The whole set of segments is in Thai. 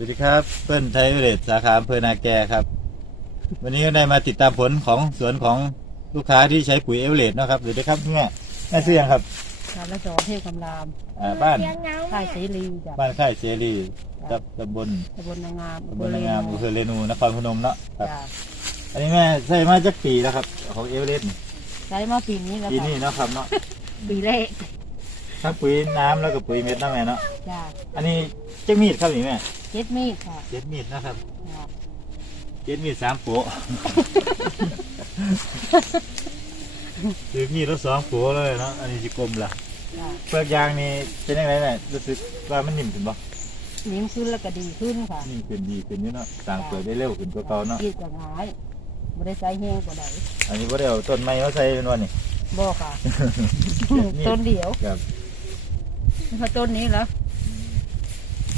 สวัสดีครับเปิ้ลไทยเวเลตสาขาอำเภอนาแกครับ วันนี้ก็ได้มาติดตามผลของสวนของลูกค้าที่ใช้ปุ๋ยเอเวอเรสต์นะครับสวัสดีครับแม่แม่เสียงครับการละสอเทพคำรามอ่าบ้านค่ายเสรีจากบ้านค่ายเสรีกับตำบลตำบลนางงามตำบลนางงามอำเภอเรนูนครพนมเนาะครับจ้ะอันนี้แม่ใช้มาจากปีแล้วครับ ของเอเวอเรสต์ใช้มาปีนี้แล้วปีค่ะนี้เนาะครับเนาะปีแรก ทั้งปุ๋ยน้ำแล้วก็ปุ๋ยเม็ดเนาะแม่เนาะจ้ะอันนี้เจ๊มีดครับนี่แม่เจ็ดมีดค่ะเจ็ดมีดนะครับจ้ะเจ็ดมีดสามโปะถือมีดแล้วสองโปะเลยเนาะอันนี้จิกลมล่ะจ้ะเปลือกยางนี่เป็นยังไงเนี่ยรู้สึกว่ามันนิ่มขึ้นบ่นิ่มขึ้นแล้วก็ดีขึ้นค่ะนิ่มขึ้นดีขึ้นอยู่เนาะสร้างเปลือกได้เร็วขึ้นกว่าเก่าเนาะยืดกับหายไม่ได้ใช้แห้งกว่าใดอันนี้บ่ได้เอาต้นไม้มาใส่เป็นวันนี่บ่ค่ะนี่ต้นเดียวครับ พอต้นนี้แล้ว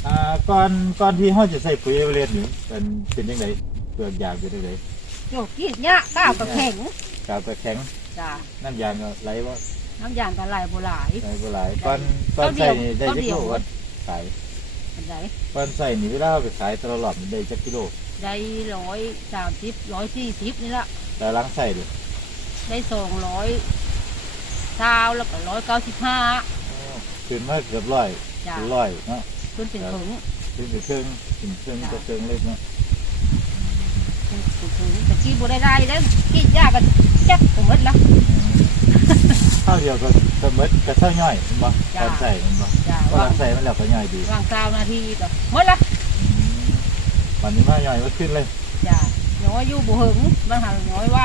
อ่าก่อนก่อนที่เฮาจะใส่ปุ๋ยเอเวอเรสต์นี่เป็นเป็นจังไดเปลือกยางเป็นจังไดโยกกีดเนี่ยก้าวกับแข็งกาวก็แข็งจ้ะน้ำยางก็ไหลบ่น้ำยางกันไหลโบหลายไหลบ่หลายก่อนก่อนใส่นี่ได้จักเดีกิยวโลเดียววัดขายอันไหนก่อนใส่นี่เวลาเอาไปขายแตลอดนี่ได้จักกิโลได้ร้อยสามสิบร้อยสี่สิบนี่ละแต่หลังใส่ดิได้สองร้อยเช้าแล้วก็ร้อยเก้าสิบห้า ขึ้นมาเกือบร้อยจ้ะถึงร้อยเนาะขึ้นถึงถึงขึ้นไปครึ่งถึงครึ่งก็ครึ่งเล็กเนาะขึ้นถึงถึงแต่ขี้บัได้ได้แล้วขี้ยากกันจักผมหมดละข้าวเดียวก็ก็เบิดก็เท่าย่อยเห็นบ่จ้ะ การใส่เห็นบ่จ้าพอหว่าลังใส่มันแล้วก็ย่อยดีวางเก้านาทีก็หมดละวันนี้มาย่อยมาขึ้นเลยจ้าน้อยอยู่บุหึงมันหันน้อยไว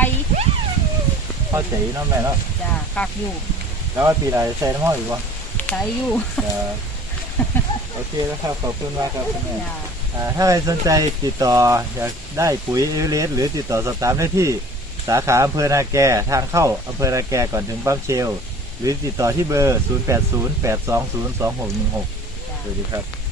เข้าใจเนาะแม่เนาะจ้ากักอยู่แล้วว่าปีใดใส่น้ำมันอีกบ่ ใช้อยู่เออโอเคแล้วครับขอบคุณมากครับคุณแม่จ้าอ่าถ้าใครสนใจติดต่ออยากได้ปุ๋ยเอเวอเรสต์หรือติดต่อสอบถามได้ที่สาขาอำเภอนาแกทางเข้าอำเภอนาแกก่อนถึงปั๊มเชล หรือติดต่อที่เบอร์ 0808202616จ้าสวัสดีครับ